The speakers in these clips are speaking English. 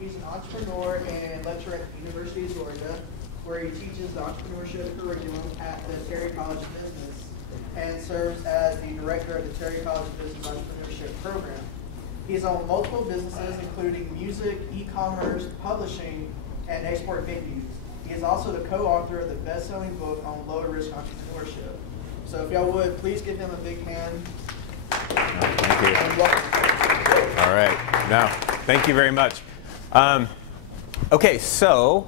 He's an entrepreneur and lecturer at the University of Georgia, where he teaches the entrepreneurship curriculum at the Terry College of Business and serves as the director of the Terry College of Business Entrepreneurship Program. He's owned multiple businesses, including music, e-commerce, publishing, and export venues. He is also the co-author of the best-selling book on low-risk entrepreneurship. So if y'all would, please give him a big hand. Thank you. All right. Now, thank you very much. Okay, so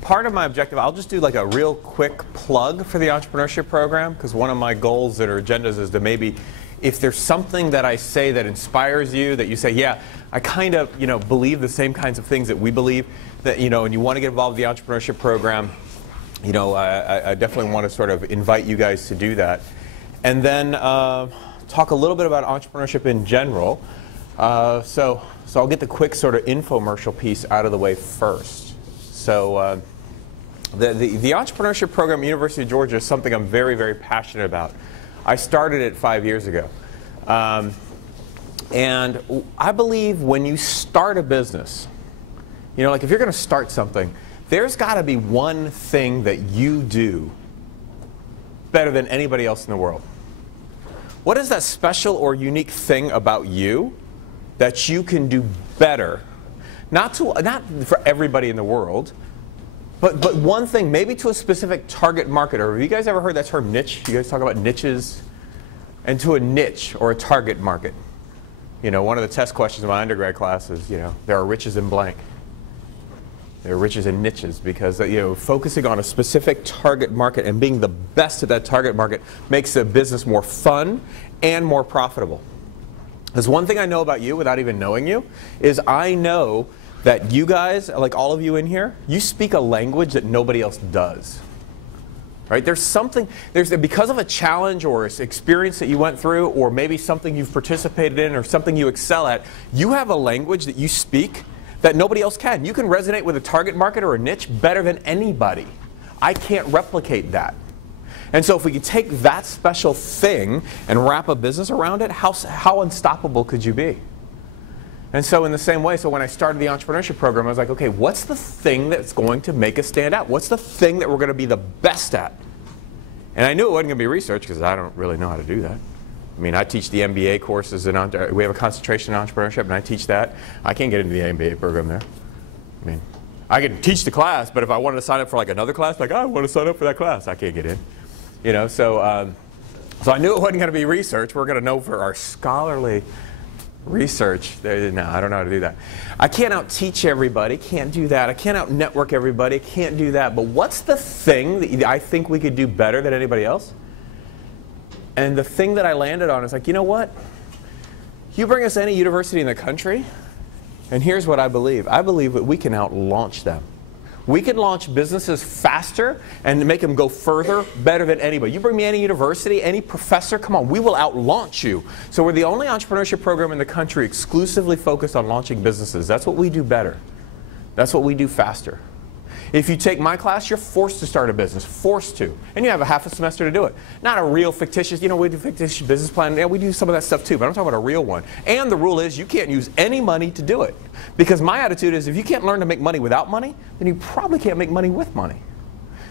part of my objective, I'll just do like a real quick plug for the entrepreneurship program, because one of my goals or agendas is to maybe, if there's something that I say that inspires you, that you say, yeah, I kind of, believe the same kinds of things that we believe, that, and you want to get involved with the entrepreneurship program, I definitely want to sort of invite you guys to do that. And then talk a little bit about entrepreneurship in general. So I'll get the quick sort of infomercial piece out of the way first. So the entrepreneurship program at University of Georgia is something I'm very, very passionate about. I started it 5 years ago. And I believe when you start a business, like if you're going to start something, there's got to be one thing that you do better than anybody else in the world. What is that special or unique thing about you that you can do better? Not for everybody in the world, but one thing, maybe to a specific target market. Or have you guys ever heard that term niche? You guys talk about niches? And to a niche or a target market. One of the test questions in my undergrad class is, there are riches in blank. There are riches in niches, because focusing on a specific target market and being the best at that target market makes the business more fun and more profitable. There's one thing I know about you without even knowing you, is I know that you guys, like all of you in here, you speak a language that nobody else does. Right? Because of a challenge or an experience that you went through, or maybe something you've participated in or something you excel at, you have a language that you speak that nobody else can. You can resonate with a target market or a niche better than anybody. I can't replicate that. And so if we could take that special thing and wrap a business around it, how unstoppable could you be? And so in the same way, so when I started the entrepreneurship program, I was like, okay, what's the thing that's going to make us stand out? What's the thing that we're going to be the best at? And I knew it wasn't going to be research, because I don't really know how to do that. I mean, I teach the MBA courses, we have a concentration in entrepreneurship, and I teach that. I can't get into the MBA program there. I mean, I can teach the class, but if I wanted to sign up for like another class, I want to sign up for that class, I can't get in. So I knew it wasn't going to be research. We're going to know for our scholarly research. No, I don't know how to do that. I can't out-teach everybody, can't do that. I can't out-network everybody, can't do that. But what's the thing that I think we could do better than anybody else? And the thing that I landed on is like, you know what? You bring us any university in the country, and here's what I believe. I believe that we can out-launch them. We can launch businesses faster and make them go further better than anybody. You bring me any university, any professor, come on, we will out-launch you. So we're the only entrepreneurship program in the country exclusively focused on launching businesses. That's what we do better. That's what we do faster. If you take my class, you're forced to start a business, forced to. And you have a half a semester to do it. Not a real fictitious, we do fictitious business plan. Yeah, we do some of that stuff too, but I'm talking about a real one. And the rule is you can't use any money to do it. Because my attitude is if you can't learn to make money without money, then you probably can't make money with money.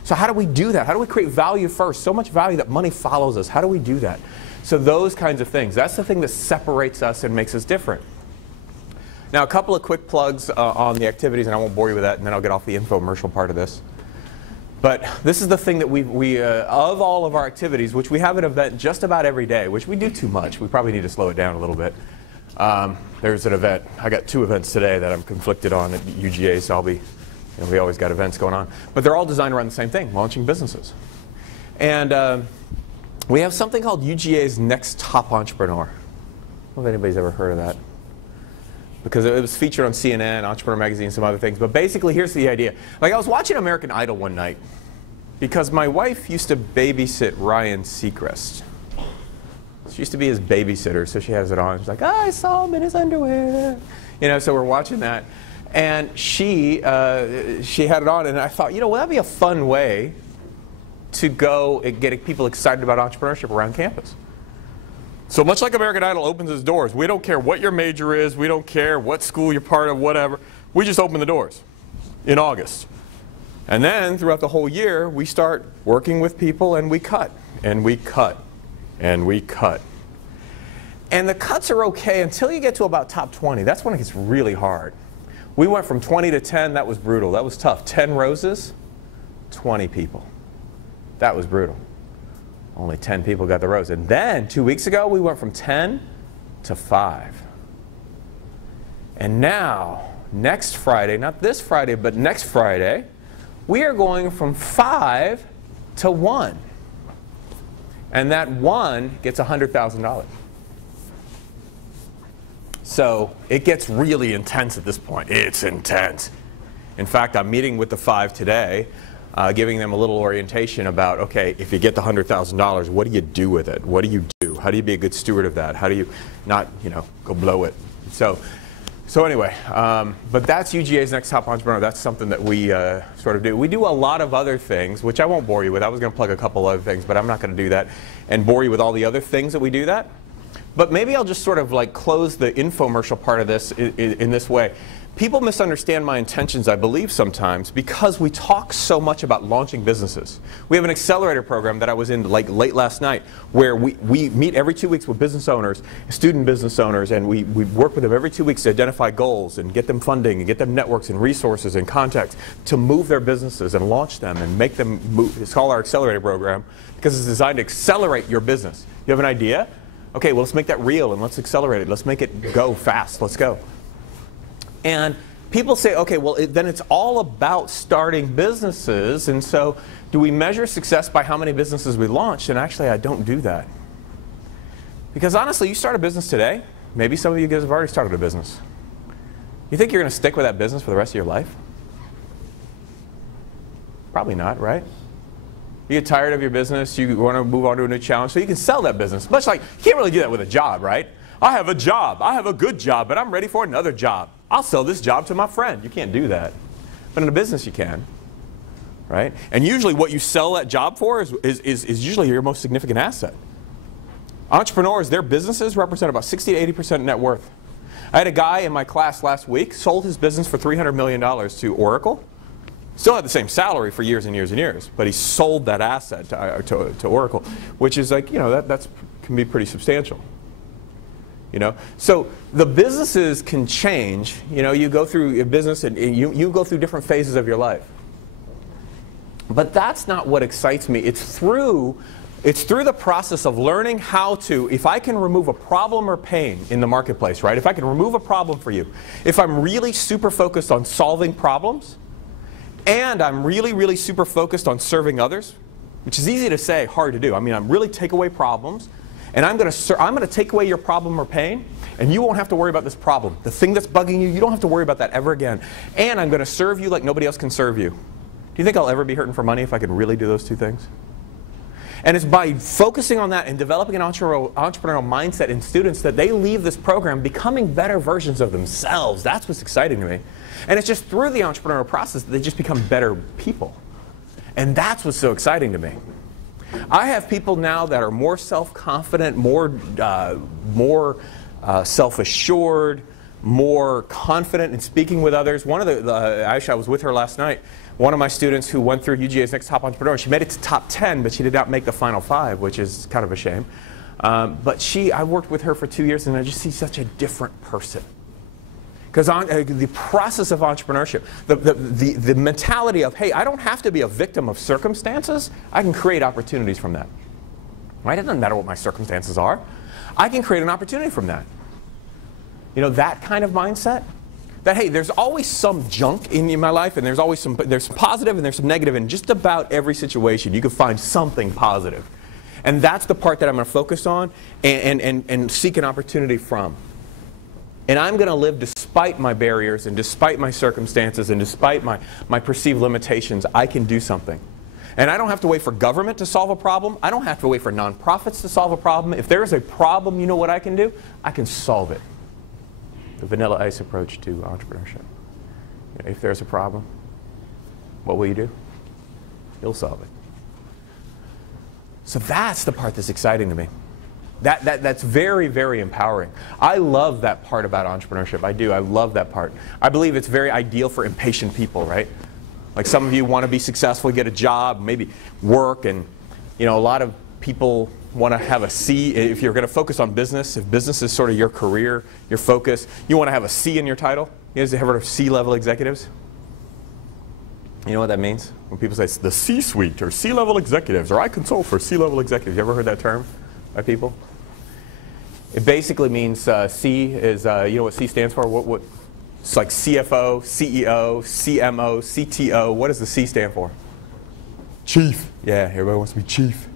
So how do we do that? How do we create value first? So much value that money follows us. How do we do that? So those kinds of things. That's the thing that separates us and makes us different. Now, a couple of quick plugs on the activities, and I won't bore you with that, and then I'll get off the infomercial part of this. But this is the thing that of all of our activities, which we have an event just about every day, which we do too much. We probably need to slow it down a little bit. There's an event. I got 2 events today that I'm conflicted on at UGA, so we always got events going on. But they're all designed around the same thing, launching businesses. And we have something called UGA's Next Top Entrepreneur. I don't know if anybody's ever heard of that. Because it was featured on CNN, Entrepreneur Magazine, some other things. But basically, here's the idea. Like, I was watching American Idol one night because my wife used to babysit Ryan Seacrest. She used to be his babysitter, so she has it on. She's like, I saw him in his underwear. So we're watching that. And she had it on, and I thought, well, that'd be a fun way to go and get people excited about entrepreneurship around campus. So much like American Idol opens its doors, we don't care what your major is, we don't care what school you're part of, whatever. We just open the doors in August. And then throughout the whole year, we start working with people and we cut, and we cut, and we cut. And the cuts are okay until you get to about top 20. That's when it gets really hard. We went from 20 to 10. That was brutal. That was tough. 10 roses, 20 people. That was brutal. Only 10 people got the rose. And then 2 weeks ago, we went from 10 to 5. And now, next Friday, not this Friday, but next Friday, we are going from 5 to 1. And that 1 gets $100,000. So it gets really intense at this point. It's intense. In fact, I'm meeting with the 5 today, giving them a little orientation about, okay, if you get the $100,000, what do you do with it? What do you do? How do you be a good steward of that? How do you not, go blow it? So anyway, but that's UGA's Next Top Entrepreneur. That's something that we sort of do. We do a lot of other things, which I won't bore you with. I was going to plug a couple other things, but I'm not going to do that and bore you with all the other things that we do that. But maybe I'll just sort of like close the infomercial part of this in this way. People misunderstand my intentions, I believe, sometimes because we talk so much about launching businesses. We have an accelerator program that I was in like late last night where we meet every 2 weeks with business owners, student business owners, and we work with them every 2 weeks to identify goals and get them funding and get them networks and resources and contacts to move their businesses and launch them and make them move. It's called our accelerator program because it's designed to accelerate your business. You have an idea? Okay, well, let's make that real and let's accelerate it. Let's make it go fast. Let's go. And people say, okay, well, then it's all about starting businesses. And so do we measure success by how many businesses we launched? And actually, I don't do that. Because honestly, you start a business today. Maybe some of you guys have already started a business. You think you're going to stick with that business for the rest of your life? Probably not, right? You get tired of your business. You want to move on to a new challenge. So you can sell that business. Much like, you can't really do that with a job, right? I have a job. I have a good job, but I'm ready for another job. I'll sell this job to my friend. You can't do that. But in a business, you can, right? And usually what you sell that job for is usually your most significant asset. Entrepreneurs, their businesses represent about 60 to 80% net worth. I had a guy in my class last week, sold his business for $300 million to Oracle. Still had the same salary for years and years and years, but he sold that asset to Oracle, which is like, that can be pretty substantial. So the businesses can change. You go through a business and you go through different phases of your life. But that's not what excites me. It's through the process of learning how to, if I can remove a problem or pain in the marketplace, right? If I can remove a problem for you, if I'm really super focused on solving problems, and I'm really, really super focused on serving others, which is easy to say, hard to do. I mean, I'm really take away problems. And I'm going to take away your problem or pain, and you won't have to worry about this problem. The thing that's bugging you, you don't have to worry about that ever again. And I'm going to serve you like nobody else can serve you. Do you think I'll ever be hurting for money if I can really do those two things? And it's by focusing on that and developing an entrepreneurial mindset in students that they leave this program becoming better versions of themselves. That's what's exciting to me. And it's just through the entrepreneurial process that they just become better people. And that's what's so exciting to me. I have people now that are more self-confident, more self-assured, more confident in speaking with others. One of Aisha, I was with her last night. One of my students who went through UGA's Next Top Entrepreneur, she made it to top 10, but she did not make the final 5, which is kind of a shame. But I worked with her for 2 years, and I just see such a different person. Because the process of entrepreneurship, the mentality of, hey, I don't have to be a victim of circumstances. I can create opportunities from that. Right? It doesn't matter what my circumstances are. I can create an opportunity from that. That kind of mindset. That, hey, there's always some junk in my life, and there's some positive and there's some negative. In just about every situation, you can find something positive. And that's the part that I'm going to focus on and seek an opportunity from. And I'm going to live despite my barriers and despite my circumstances and despite my perceived limitations. I can do something. And I don't have to wait for government to solve a problem. I don't have to wait for nonprofits to solve a problem. If there is a problem, you know what I can do? I can solve it. The vanilla ice approach to entrepreneurship. If there's a problem, what will you do? You'll solve it. So that's the part that's exciting to me. That's very, very empowering. I love that part about entrepreneurship. I do. I love that part. I believe it's very ideal for impatient people, right? Like some of you want to be successful, get a job, maybe work, and a lot of people want to have a C. If you're going to focus on business, if business is sort of your career, your focus, you want to have a C in your title. You guys ever heard of C-level executives? You know what that means? When people say it's the C-suite or C-level executives, or I consult for C-level executives. You ever heard that term by people? It basically means C is, you know what C stands for? What? It's like CFO, CEO, CMO, CTO. What does the C stand for? Chief. Yeah, everybody wants to be chief.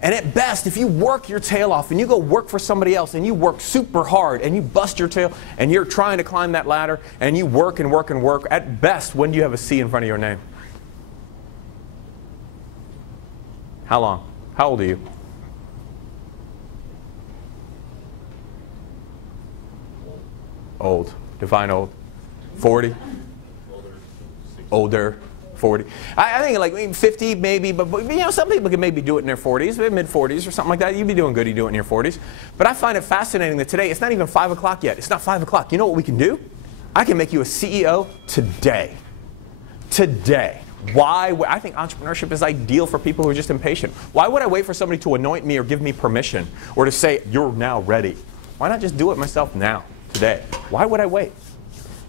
And at best, if you work your tail off and you go work for somebody else and you work super hard and you bust your tail and you're trying to climb that ladder and you work and work and work, at best, when do you have a C in front of your name? How long? How old are you? Old. Define old. 40? Older. 40. I think like 50 maybe, but some people can maybe do it in their 40s, mid-40s or something like that. You'd be doing good, you do it in your 40s. But I find it fascinating that today, it's not even 5 o'clock yet. It's not 5 o'clock. You know what we can do? I can make you a CEO today. Today. Why? I think entrepreneurship is ideal for people who are just impatient. Why would I wait for somebody to anoint me or give me permission or to say, you're now ready? Why not just do it myself now, today? Why would I wait?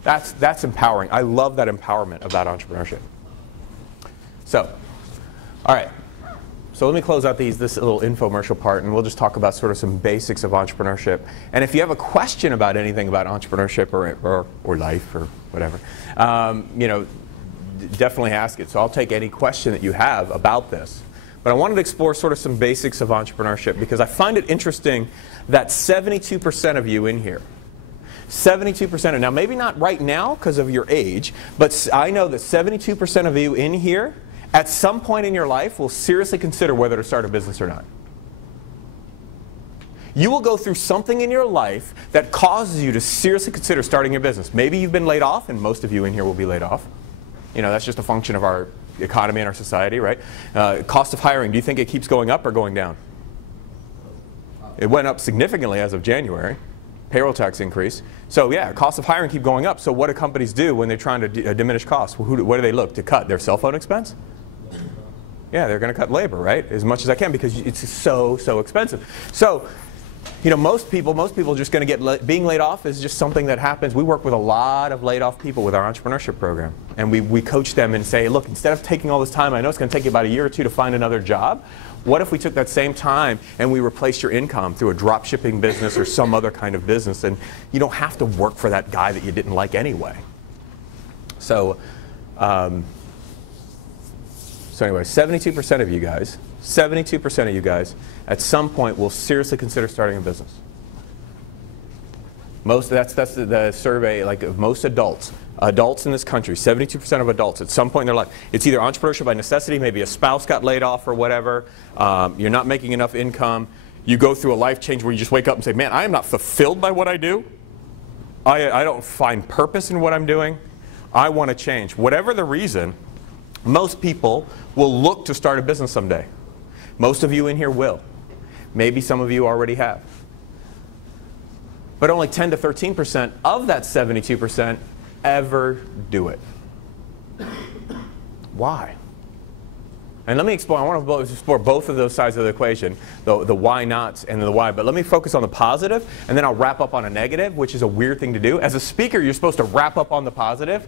That's empowering. I love that empowerment about entrepreneurship. So, all right. So let me close out this little infomercial part, and we'll just talk about sort of some basics of entrepreneurship. And if you have a question about anything about entrepreneurship or life or whatever, definitely ask it. So I'll take any question that you have about this. But I wanted to explore sort of some basics of entrepreneurship because I find it interesting that 72% of you in here, 72% of, now maybe not right now because of your age, but I know that 72% of you in here at some point in your life will seriously consider whether to start a business or not. You will go through something in your life that causes you to seriously consider starting your business. Maybe you've been laid off, and most of you in here will be laid off. That's just a function of our economy and our society, right? Cost of hiring, do you think it keeps going up or going down? It went up significantly as of January. Payroll tax increase. So yeah, cost of hiring keep going up. So what do companies do when they're trying to diminish costs? What do they look to cut? Their cell phone expense? Yeah, they're going to cut labor, right? As much as I can because it's so expensive. So, most people are just going to get, being laid off is just something that happens. We work with a lot of laid off people with our entrepreneurship program. And we coach them and say, look, instead of taking all this time, I know it's going to take you about a year or two to find another job. What if we took that same time and we replaced your income through a drop shipping business or some other kind of business, and you don't have to work for that guy that you didn't like anyway. So anyway, 72% of you guys, 72% of you guys at some point will seriously consider starting a business. That's the survey of most adults. Adults in this country, 72% of adults at some point in their life. It's either entrepreneurship by necessity, maybe a spouse got laid off or whatever, you're not making enough income, you go through a life change where you just wake up and say, man, I am not fulfilled by what I do. I don't find purpose in what I'm doing. I want to change. Whatever the reason, most people will look to start a business someday. Most of you in here will. Maybe some of you already have. But only 10 to 13% of that 72% ever do it. Why? And let me explore, I want to explore both of those sides of the equation, the why nots and the why. But let me focus on the positive, and then I'll wrap up on a negative, which is a weird thing to do. As a speaker, you're supposed to wrap up on the positive,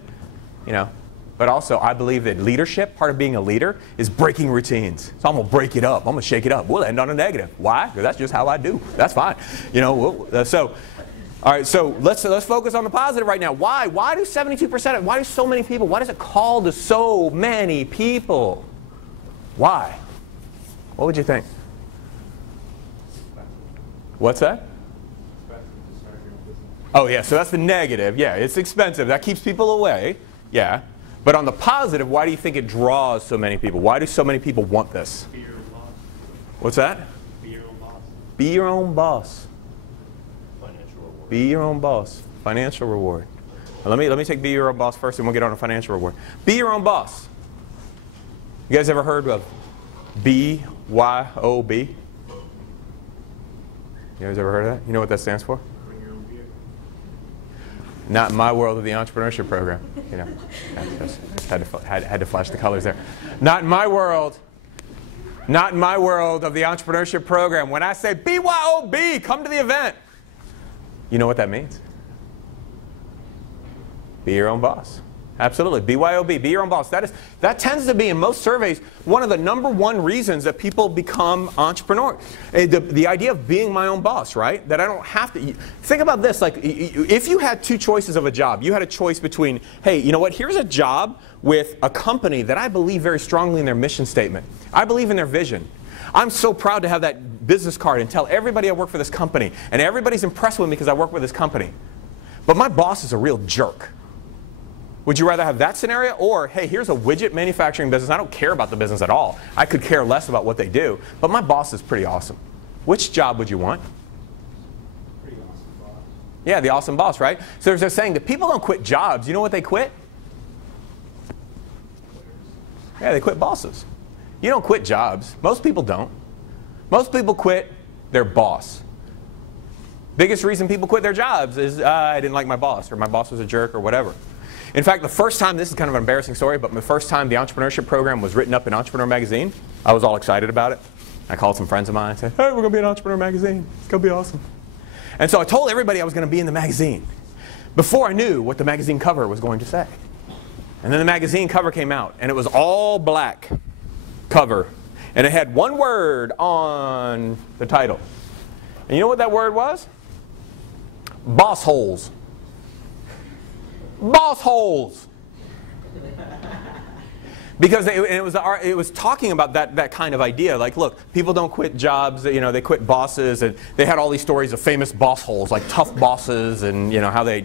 But also, I believe that leadership, part of being a leader, is breaking routines. So I'm going to break it up. I'm going to shake it up. We'll end on a negative. Why? Because that's just how I do. That's fine. All right, so let's focus on the positive right now. Why? Why do 72%? Why do so many people? Why does it call to so many people? Why? What would you think? What's that? Oh yeah, so that's the negative. Yeah, it's expensive. That keeps people away. Yeah. But on the positive, why do you think it draws so many people? Why do so many people want this? Be your own boss. What's that? Be your own boss. Be your own boss. Financial reward. Be your own boss. Financial reward. Now, let me take be your own boss first, and we'll get on a financial reward. Be your own boss. You guys ever heard of BYOB? You guys ever heard of that? You know what that stands for? Bring your own vehicle. Not in my world of the entrepreneurship program. You know, had to flash the colors there. Not in my world. Not in my world of the entrepreneurship program. When I say BYOB, come to the event. You know what that means? Be your own boss. Absolutely. BYOB, be your own boss. That tends to be, in most surveys, one of the #1 reasons that people become entrepreneurs. The idea of being my own boss, right? That I don't have to. Think about this. Like, if you had 2 choices of a job, you had a choice between, hey, you know what? Here's a job with a company that I believe very strongly in their mission statement. I believe in their vision. I'm so proud to have that business card and tell everybody I work for this company. And everybody's impressed with me because I work with this company. But my boss is a real jerk. Would you rather have that scenario, or, hey, here's a widget manufacturing business. I don't care about the business at all. I could care less about what they do, but my boss is pretty awesome. Which job would you want? Pretty awesome boss. Yeah, the awesome boss, right? So they're saying that people don't quit jobs. You know what they quit? Yeah, they quit bosses. You don't quit jobs. Most people don't. Most people quit their boss. Biggest reason people quit their jobs is, I didn't like my boss, or my boss was a jerk, or whatever. In fact, the first time, this is kind of an embarrassing story, but the first time the entrepreneurship program was written up in Entrepreneur magazine, I was all excited about it. I called some friends of mine and said, hey, we're going to be in Entrepreneur magazine. It's going to be awesome. And so I told everybody I was going to be in the magazine before I knew what the magazine cover was going to say. And then the magazine cover came out, and it was all black cover. And it had one word on the title. And you know what that word was? Boss holes. Boss holes. Because it was talking about that kind of idea. Like, look, people don't quit jobs, you know, they quit bosses. And they had all these stories of famous boss holes, like tough bosses, and, you know, how they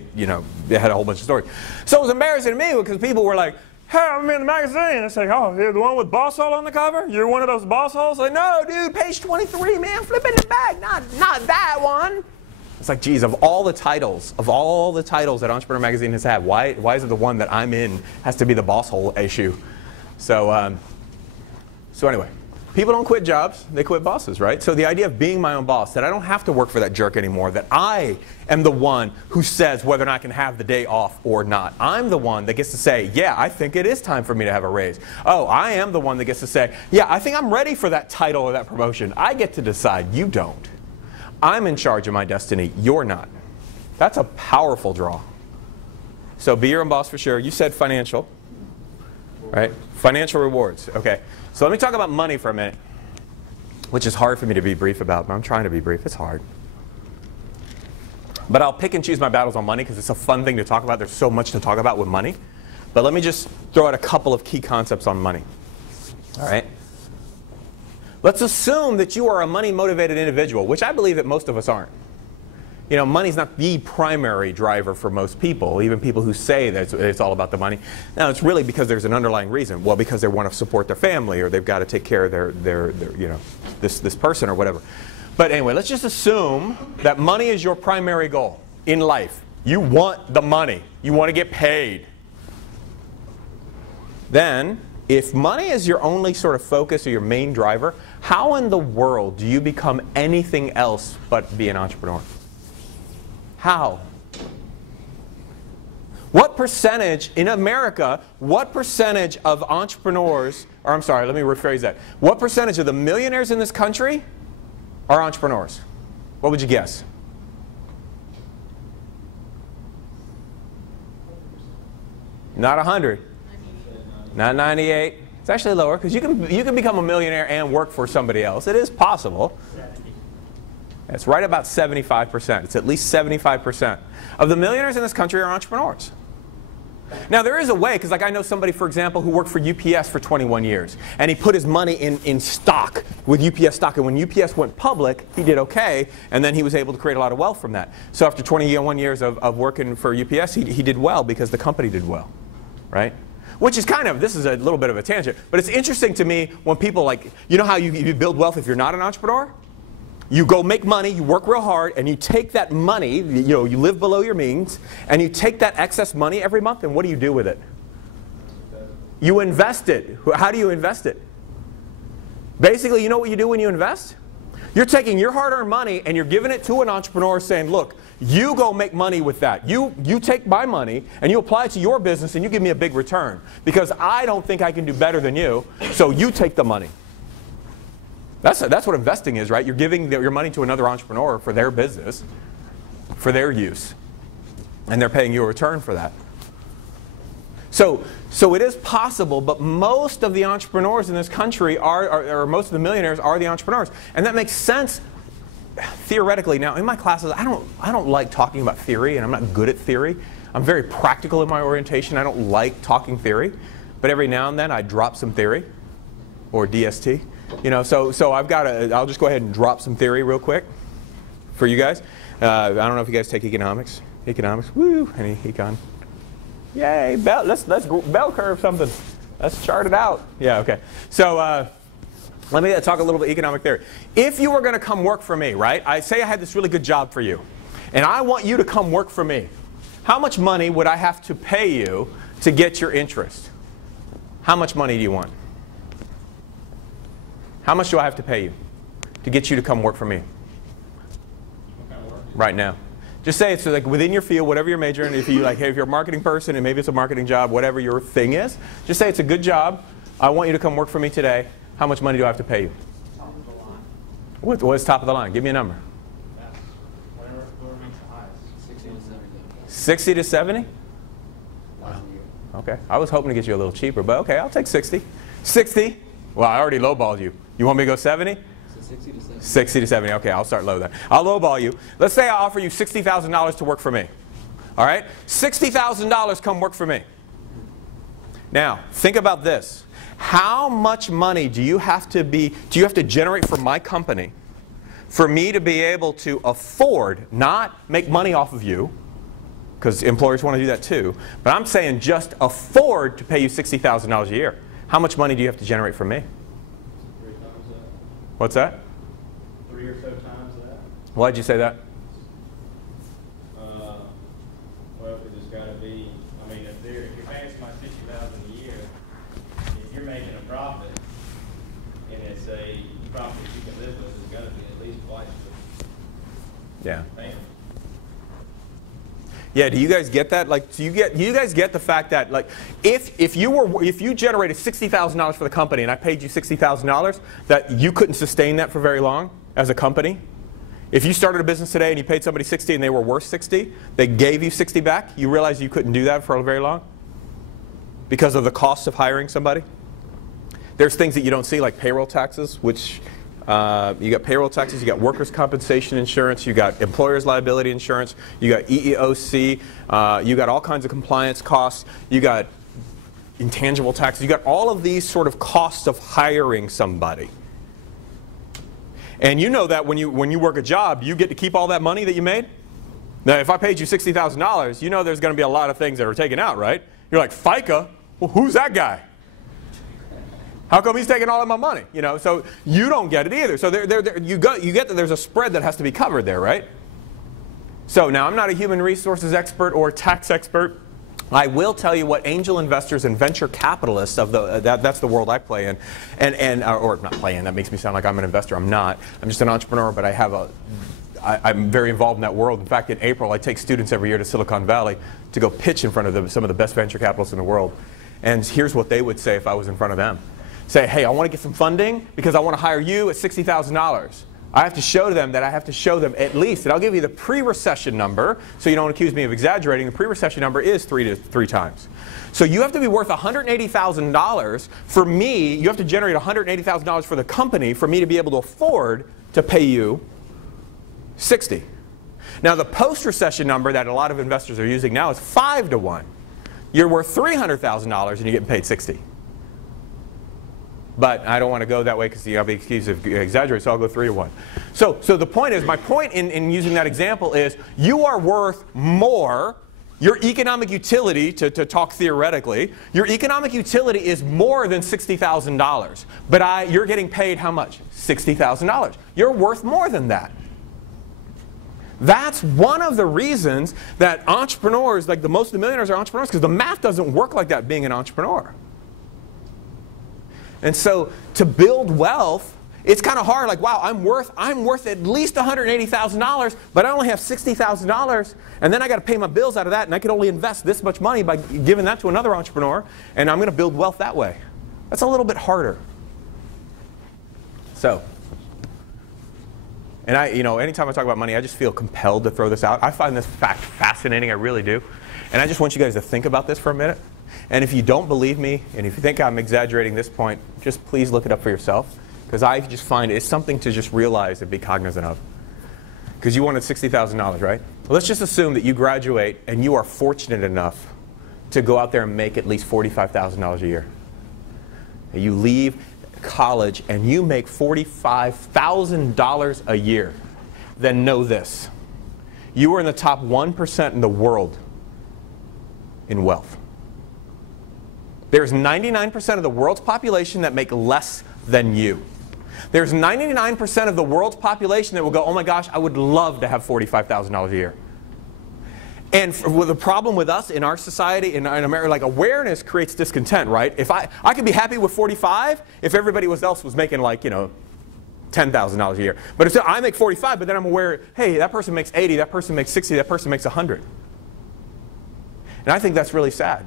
had a whole bunch of stories. So it was embarrassing to me because people were like, hey, I'm in the magazine. I say, oh, you're the one with boss hole on the cover? You're one of those boss holes? Like, no, dude, page 23, man, flip it in the back. Not that one. It's like, geez, of all the titles that Entrepreneur Magazine has had, why is it the one that I'm in has to be the boss hole issue? So anyway, people don't quit jobs, they quit bosses, right? So the idea of being my own boss, that I don't have to work for that jerk anymore, that I am the one who says whether or not I can have the day off or not. I'm the one that gets to say, yeah, I think it is time for me to have a raise. Oh, I am the one that gets to say, yeah, I think I'm ready for that title or that promotion. I get to decide, you don't. I'm in charge of my destiny, you're not. That's a powerful draw. So be your own boss for sure. You said financial, right? Financial rewards, okay. So let me talk about money for a minute, which is hard for me to be brief about, but I'm trying to be brief, it's hard. But I'll pick and choose my battles on money because it's a fun thing to talk about. There's so much to talk about with money. But let me just throw out a couple of key concepts on money, all right? Let's assume that you are a money-motivated individual, which I believe that most of us aren't. You know, money's not the primary driver for most people, even people who say that it's all about the money. Now, it's really because there's an underlying reason. Well, because they want to support their family, or they've got to take care of their you know, this person or whatever. But anyway, let's just assume that money is your primary goal in life. You want the money. You want to get paid. Then, if money is your only sort of focus or your main driver, how in the world do you become anything else but be an entrepreneur? How? What percentage in America, what percentage of entrepreneurs, or I'm sorry, let me rephrase that. What percentage of the millionaires in this country are entrepreneurs? What would you guess? Not 100. Not 98. It's actually lower because you can become a millionaire and work for somebody else. It is possible. 70. It's right about 75%. It's at least 75% of the millionaires in this country are entrepreneurs. Now there is a way, because like I know somebody, for example, who worked for UPS for 21 years, and he put his money in stock with UPS stock, and when UPS went public, he did okay, and then he was able to create a lot of wealth from that. So after 21 years of working for UPS, he did well because the company did well, right? Which is kind of, this is a little bit of a tangent, but it's interesting to me when people like, you know how you build wealth if you're not an entrepreneur? You go make money, you work real hard, and you take that money, you know, you live below your means, and you take that excess money every month, and what do you do with it? You invest it. How do you invest it? Basically, you know what you do when you invest? You're taking your hard-earned money and you're giving it to an entrepreneur saying, look, you go make money with that. You take my money and you apply it to your business and you give me a big return because I don't think I can do better than you, so you take the money. That's what investing is, right? You're giving your money to another entrepreneur for their business, for their use, and they're paying you a return for that. So it is possible, but most of the entrepreneurs in this country or most of the millionaires are the entrepreneurs. And that makes sense theoretically. Now, in my classes, I don't like talking about theory, and I'm not good at theory. I'm very practical in my orientation. I don't like talking theory. But every now and then, I drop some theory, or DST. You know, so I'll just go ahead and drop some theory real quick for you guys. I don't know if you guys take economics. Economics, woo, any econ. Yay, let's bell curve something. Let's chart it out. Yeah, okay. So let me talk a little bit economic theory. If you were going to come work for me, right? I say I had this really good job for you, and I want you to come work for me. How much money would I have to pay you to get your interest? How much money do you want? How much do I have to pay you to get you to come work for me? What kind of work? Right now. Just say it's like within your field, whatever you're majoring. If you like, hey, if you're a marketing person and maybe it's a marketing job, whatever your thing is, just say it's a good job. I want you to come work for me today. How much money do I have to pay you? Top of the line. What's top of the line? Give me a number. That's whoever makes the highest. 60 to 70. 60 to 70? Wow. Okay. I was hoping to get you a little cheaper, but okay, I'll take 60. 60? Well, I already lowballed you. You want me to go 70? So 60 to 70. 60 to 70. Okay, I'll start low then. I'll lowball you. Let's say I offer you $60,000 to work for me. All right? $60,000, come work for me. Now, think about this. How much money do you have to generate for my company for me to be able to afford, not make money off of you, because employers want to do that too, but I'm saying just afford to pay you $60,000 a year. How much money do you have to generate for me? 3 times that. What's that? 3 or so times that. Why'd you say that? Well, it just got to be. I mean, if you're paying somebody $60,000 a year, if you're making a profit, and it's a profit you can live with, it's got to be at least twice the Yeah. payment. Yeah, do you guys get that? Like, do you guys get the fact that, like, if you generated $60,000 for the company and I paid you $60,000, that you couldn't sustain that for very long as a company? If you started a business today and you paid somebody 60 and they were worth 60, they gave you 60 back, you realize you couldn't do that for very long because of the cost of hiring somebody? There's things that you don't see, like payroll taxes, which you got payroll taxes, you got workers' compensation insurance, you got employers' liability insurance, you got EEOC, you got all kinds of compliance costs, you got intangible taxes, you got all of these sort of costs of hiring somebody. And you know that when you work a job, you get to keep all that money that you made? Now, if I paid you $60,000, you know there's going to be a lot of things that are taken out, right? You're like, FICA? Well, who's that guy? How come he's taking all of my money? You know, so you don't get it either. So you get that there's a spread that has to be covered there, right? So now I'm not a human resources expert or tax expert. I will tell you what angel investors and venture capitalists of that's the world I play in, or not play in. That makes me sound like I'm an investor. I'm not. I'm just an entrepreneur, but I'm very involved in that world. In fact, in April, I take students every year to Silicon Valley to go pitch in front of some of the best venture capitalists in the world. And here's what they would say if I was in front of them. Say, hey, I want to get some funding because I want to hire you at $60,000. I have to show them that I have to show them at least, and I'll give you the pre-recession number, so you don't accuse me of exaggerating. The pre-recession number is three times. So you have to be worth $180,000 for me. You have to generate $180,000 for the company for me to be able to afford to pay you 60. Now the post-recession number that a lot of investors are using now is 5 to 1. You're worth $300,000 and you're getting paid 60. But I don't want to go that way because you have the excuse of exaggerate, so I'll go 3 to 1. So the point is, my point in using that example is you are worth more. Your economic utility, to talk theoretically, your economic utility is more than $60,000. But you're getting paid how much? $60,000. You're worth more than that. That's one of the reasons that entrepreneurs, like most of the millionaires are entrepreneurs, because the math doesn't work like that being an entrepreneur. And so to build wealth, It's kind of hard, like, wow, I'm worth at least $180,000, but I only have $60,000, and then I got to pay my bills out of that, and I can only invest this much money by giving that to another entrepreneur, and I'm going to build wealth that way. That's a little bit harder. So, and anytime I talk about money, I just feel compelled to throw this out. I find this fact fascinating, I really do. And I just want you guys to think about this for a minute. And if you don't believe me, and if you think I'm exaggerating this point, just please look it up for yourself. Because I just find it's something to just realize and be cognizant of. Because you wanted $60,000, right? Well, let's just assume that you graduate and you are fortunate enough to go out there and make at least $45,000 a year. And you leave college and you make $45,000 a year. Then know this. You are in the top 1% in the world in wealth. There's 99% of the world's population that make less than you. There's 99% of the world's population that will go, oh my gosh, I would love to have $45,000 a year. And the problem with us in our society, in America, like awareness creates discontent, right? If I could be happy with 45 if everybody else was making like, $10,000 a year. But if I make 45, but then I'm aware, hey, that person makes 80, that person makes 60, that person makes 100. And I think that's really sad.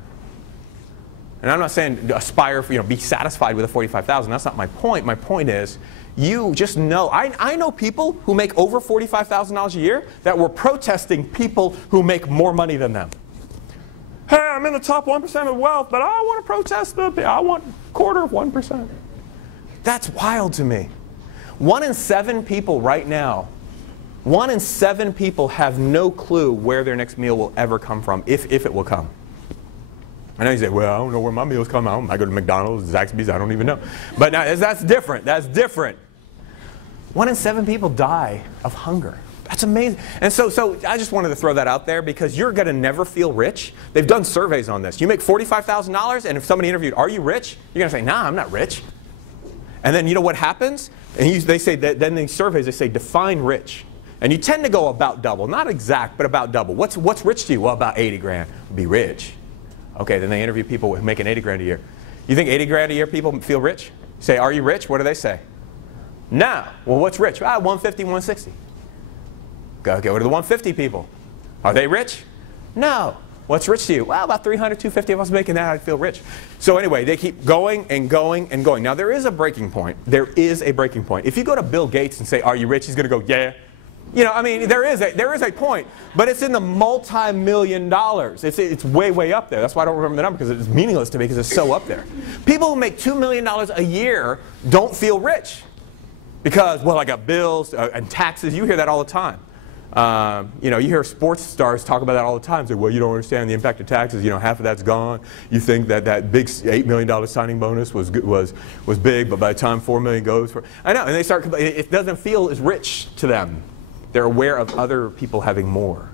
And I'm not saying aspire for, be satisfied with a $45,000. That's not my point. My point is, you just know. I know people who make over $45,000 a year that were protesting people who make more money than them. Hey, I'm in the top 1% of wealth, but I want to protest I want a quarter of 1%. That's wild to me. 1 in 7 people right now, 1 in 7 people have no clue where their next meal will ever come from, if it will come. I know you say, well, I don't know where my meals come out. I go to McDonald's, Zaxby's, I don't even know. But now, that's different. That's different. 1 in 7 people die of hunger. That's amazing. And so I just wanted to throw that out there because you're going to never feel rich. They've done surveys on this. You make $45,000, and if somebody interviewed, are you rich? You're going to say, nah, I'm not rich. And then you know what happens? And they say that, then in surveys, they say, define rich. And you tend to go about double. Not exact, but about double. What's rich to you? Well, about 80 grand would be rich. Okay, then they interview people making 80 grand a year. You think 80 grand a year people feel rich? Say, are you rich? What do they say? No. Well, what's rich? 150, 160. Go to the 150 people. Are they rich? No. What's rich to you? Well, about 300, 250. If I was making that, I'd feel rich. So anyway, they keep going and going and going. Now, there is a breaking point. There is a breaking point. If you go to Bill Gates and say, are you rich? He's going to go, yeah. I mean, there is a point, but it's in the multi-million dollars. It's way, way up there. That's why I don't remember the number, because it's meaningless to me, because it's so up there. People who make $2 million a year don't feel rich because, well, I got bills and taxes. You hear that all the time. You hear sports stars talk about that all the time. Say, well, you don't understand the impact of taxes. Half of that's gone. You think that big $8 million signing bonus was big, but by the time $4 million goes for, I know, and they start. It doesn't feel as rich to them. They're aware of other people having more.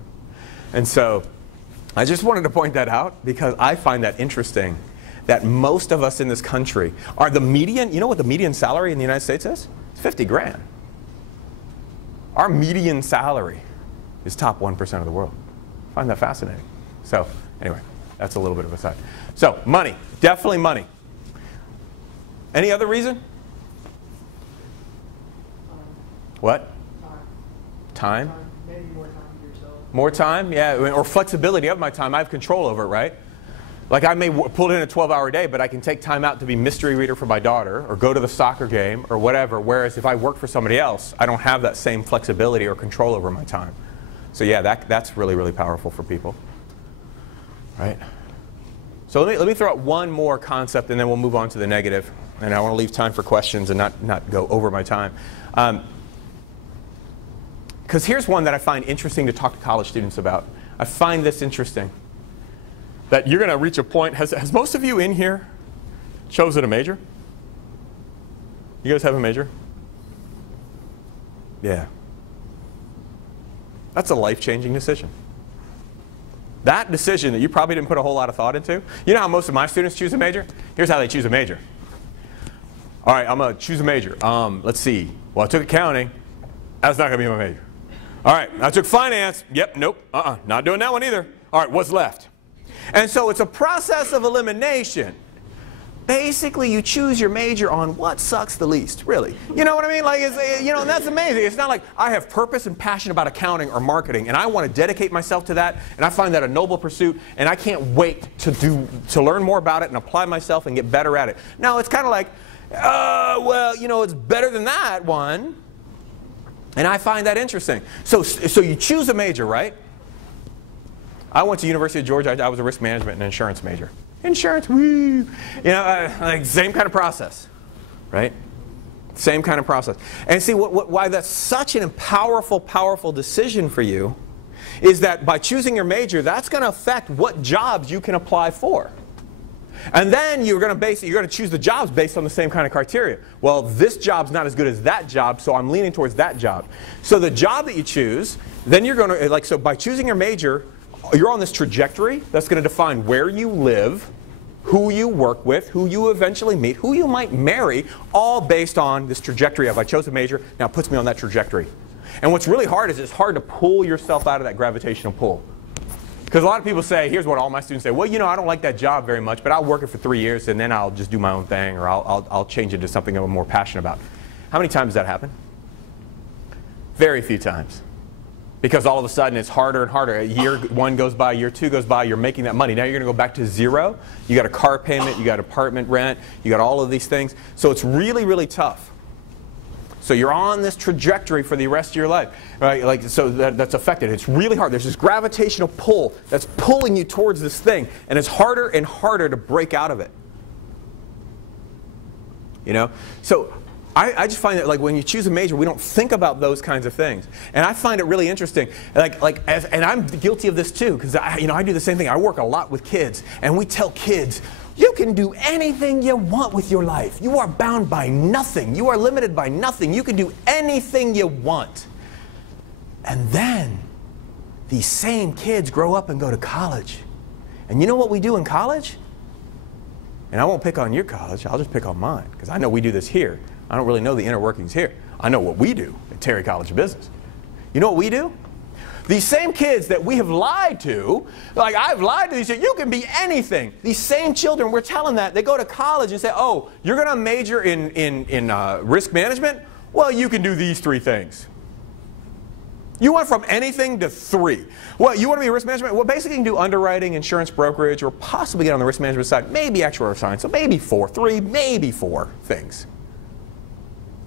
And so I just wanted to point that out because I find that interesting that most of us in this country are the median. You know what the median salary in the United States is? It's 50 grand. Our median salary is top 1% of the world. I find that fascinating. So anyway, that's a little bit of a side. So money, definitely money. Any other reason? What? Time? Maybe more time for yourself. More time? Yeah, or flexibility of my time. I have control over it, right? Like I may pull in a 12-hour day, but I can take time out to be mystery reader for my daughter or go to the soccer game or whatever, whereas if I work for somebody else, I don't have that same flexibility or control over my time. So yeah, that's really, really powerful for people, right? So let me throw out one more concept and then we'll move on to the negative. And I want to leave time for questions and not go over my time. Because here's one that I find interesting to talk to college students about. I find this interesting. That you're going to reach a point. Has most of you in here chosen a major? You guys have a major? Yeah. That's a life-changing decision. That decision that you probably didn't put a whole lot of thought into. You know how most of my students choose a major? Here's how they choose a major. All right, I'm going to choose a major. Let's see. Well, I took accounting. That's not going to be my major. All right, I took finance. Yep, nope, not doing that one either. All right, what's left? And so it's a process of elimination. basically you choose your major on what sucks the least, really. You know what I mean? Like, it's, you know, and that's amazing. It's not like I have purpose and passion about accounting or marketing, and I want to dedicate myself to that, and I find that a noble pursuit, and I can't wait to learn more about it and apply myself and get better at it. No, it's kind of like, well, you know, it's better than that one, and I find that interesting. So you choose a major, right? I went to University of Georgia. I was a risk management and insurance major. Insurance, woo! You know, like same kind of process, right? Same kind of process. And see, why that's such a powerful decision for you is that by choosing your major, that's going to affect what jobs you can apply for. And then you're going to choose the jobs based on the same kind of criteria. Well, this job's not as good as that job, so I'm leaning towards that job. So the job that you choose, then you're going to, like, so by choosing your major, you're on this trajectory that's going to define where you live, who you work with, who you eventually meet, who you might marry, all based on this trajectory of I chose a major, now it puts me on that trajectory. And what's really hard is it's hard to pull yourself out of that gravitational pull. Because a lot of people say, here's what all my students say, well, you know, I don't like that job very much, but I'll work it for 3 years and then I'll just do my own thing, or I'll change it to something I'm more passionate about. How many times does that happen? Very few times. Because all of a sudden it's harder and harder. Year one goes by, year two goes by, you're making that money. Now you're going to go back to zero. You got a car payment, you got apartment rent, you got all of these things. So it's really, really tough. So you're on this trajectory for the rest of your life, right? Like, so that's affected. It's really hard. There's this gravitational pull that's pulling you towards this thing, and it's harder and harder to break out of it. You know? So I just find that, like, when you choose a major, we don't think about those kinds of things, and I find it really interesting. And I'm guilty of this too, because I do the same thing. I work a lot with kids, and we tell kids, you can do anything you want with your life. You are bound by nothing. You are limited by nothing. You can do anything you want. And then these same kids grow up and go to college, and you know what we do in college? And I won't pick on your college. I'll just pick on mine, because I know we do this here. I don't really know the inner workings here. I know what we do at Terry College of Business. You know what we do? These same kids that we have lied to, like I've lied to these, you can be anything. These same children, we're telling that, they go to college and say, oh, you're going to major in risk management? Well, you can do these 3 things. You went from anything to 3. Well, you want to be risk management? Well, basically you can do underwriting, insurance brokerage, or possibly get on the risk management side, maybe actuarial science, so maybe 3, maybe 4 things.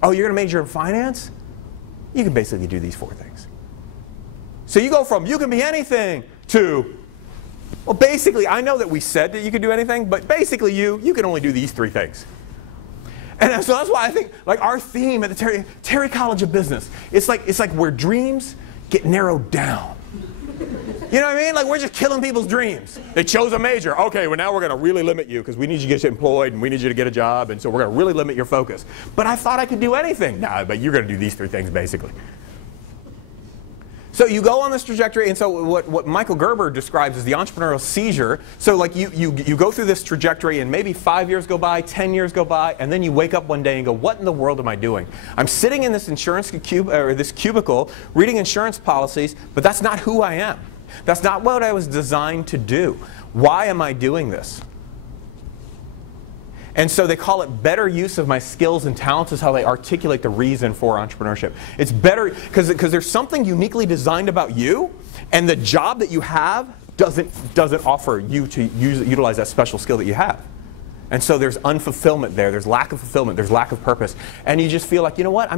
Oh, you're going to major in finance? You can basically do these 4 things. So you go from you can be anything to, well, basically, I know that we said that you could do anything, but basically you can only do these 3 things. And so that's why I think, like, our theme at the Terry College of Business, it's like where dreams get narrowed down. You know what I mean? Like, we're just killing people's dreams. They chose a major. Okay, well, now we're going to really limit you because we need you to get employed and we need you to get a job, and so we're going to really limit your focus. But I thought I could do anything. Nah, but you're going to do these 3 things, basically. So you go on this trajectory, and so what Michael Gerber describes as the entrepreneurial seizure. So like you go through this trajectory, and maybe 5 years go by, 10 years go by, and then you wake up one day and go, what in the world am I doing? I'm sitting in this this cubicle reading insurance policies, but that's not who I am. That's not what I was designed to do. Why am I doing this? And so they call it better use of my skills and talents is how they articulate the reason for entrepreneurship. It's better because there's something uniquely designed about you, and the job that you have doesn't offer you to utilize that special skill that you have. And so there's unfulfillment there. There's lack of fulfillment. There's lack of purpose. And you just feel like, you know what?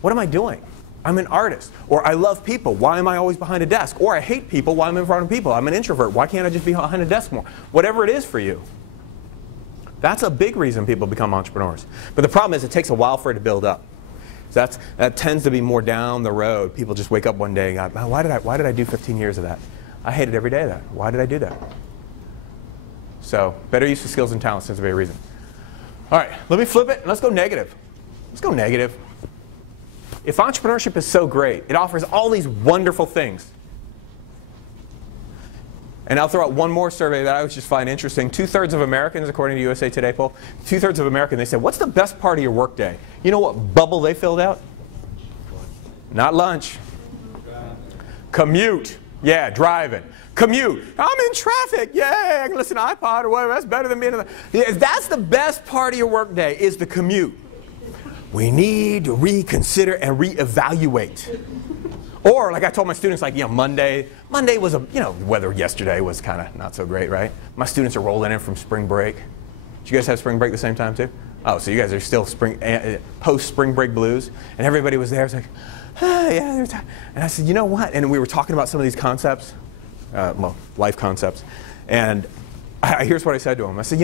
What am I doing? I'm an artist. Or I love people. Why am I always behind a desk? Or I hate people. Why am I in front of people? I'm an introvert. Why can't I just be behind a desk more? Whatever it is for you. That's a big reason people become entrepreneurs. But the problem is it takes a while for it to build up. So that tends to be more down the road. People just wake up one day and go, why did I do 15 years of that? I hated every day of that. Why did I do that? So better use of skills and talents tends to be a reason. All right, let me flip it and let's go negative. Let's go negative. If entrepreneurship is so great, it offers all these wonderful things. And I'll throw out one more survey that I always just find interesting. 2/3 of Americans, according to USA Today poll, 2/3 of Americans, they said, what's the best part of your workday? You know what bubble they filled out? Not lunch. Commute. Yeah, driving. Commute. I'm in traffic. Yay, I can listen to iPod or whatever. That's better than being in the... Yeah, that's the best part of your workday is the commute. We need to reconsider and reevaluate. Or like I told my students, like, Monday was weather yesterday was kind of not so great, right? My students are rolling in from spring break. Did you guys have spring break the same time too? Oh, so you guys are still post-spring break blues. And everybody was there. It's like, yeah, they're tired. And I said, you know what? And we were talking about some of these concepts, life concepts. And here's what I said to them. I said,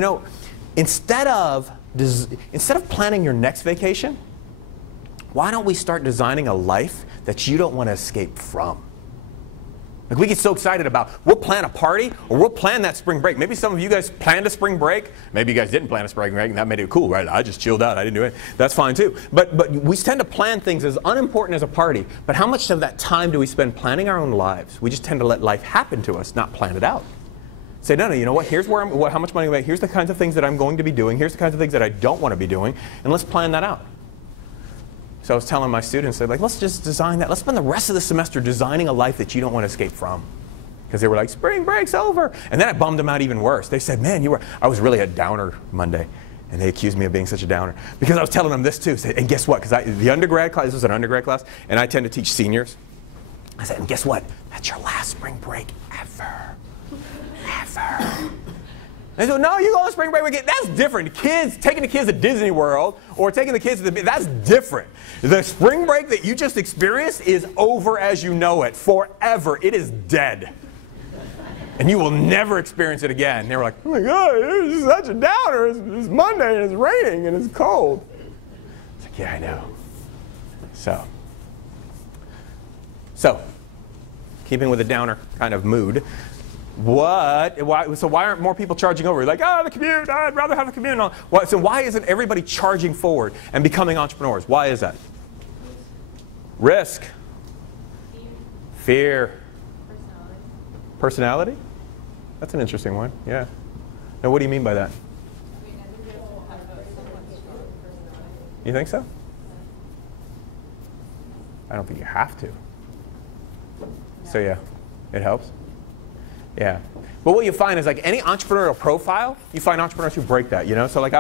instead of planning your next vacation, why don't we start designing a life that you don't want to escape from? Like, we get so excited about, we'll plan a party, or we'll plan that spring break. Maybe some of you guys planned a spring break. Maybe you guys didn't plan a spring break, and that made it cool, right? I just chilled out. I didn't do it. That's fine, too. But we tend to plan things as unimportant as a party. But how much of that time do we spend planning our own lives? We just tend to let life happen to us, not plan it out. Say, no, you know what? Here's where how much money I'm making. Here's the kinds of things that I'm going to be doing. Here's the kinds of things that I don't want to be doing. And let's plan that out. So I was telling my students, they're like, let's just design that. Let's spend the rest of the semester designing a life that you don't want to escape from. Because they were like, spring break's over. And then I bummed them out even worse. They said, man, I was really a downer Monday. And they accused me of being such a downer. Because I was telling them this too. And guess what? Because the undergrad class, this was an undergrad class, and I tend to teach seniors. I said, and guess what? That's your last spring break ever. Ever. They said, no, you go on spring break again. That's different. Taking the kids to Disney World or taking the kids to that's different. The spring break that you just experienced is over as you know it. Forever. It is dead. And you will never experience it again. They were like, oh my God, this is such a downer. It's Monday and it's raining and it's cold. It's like, yeah, I know. So, keeping with a downer kind of mood, why aren't more people charging over? Like, the commute, I'd rather have a commute. So why isn't everybody charging forward and becoming entrepreneurs? Why is that? Risk. Fear. Personality? That's an interesting one, yeah. Now, what do you mean by that? You think so? I don't think you have to. So yeah, it helps. Yeah. But what you find is, like any entrepreneurial profile, you find entrepreneurs who break that, So like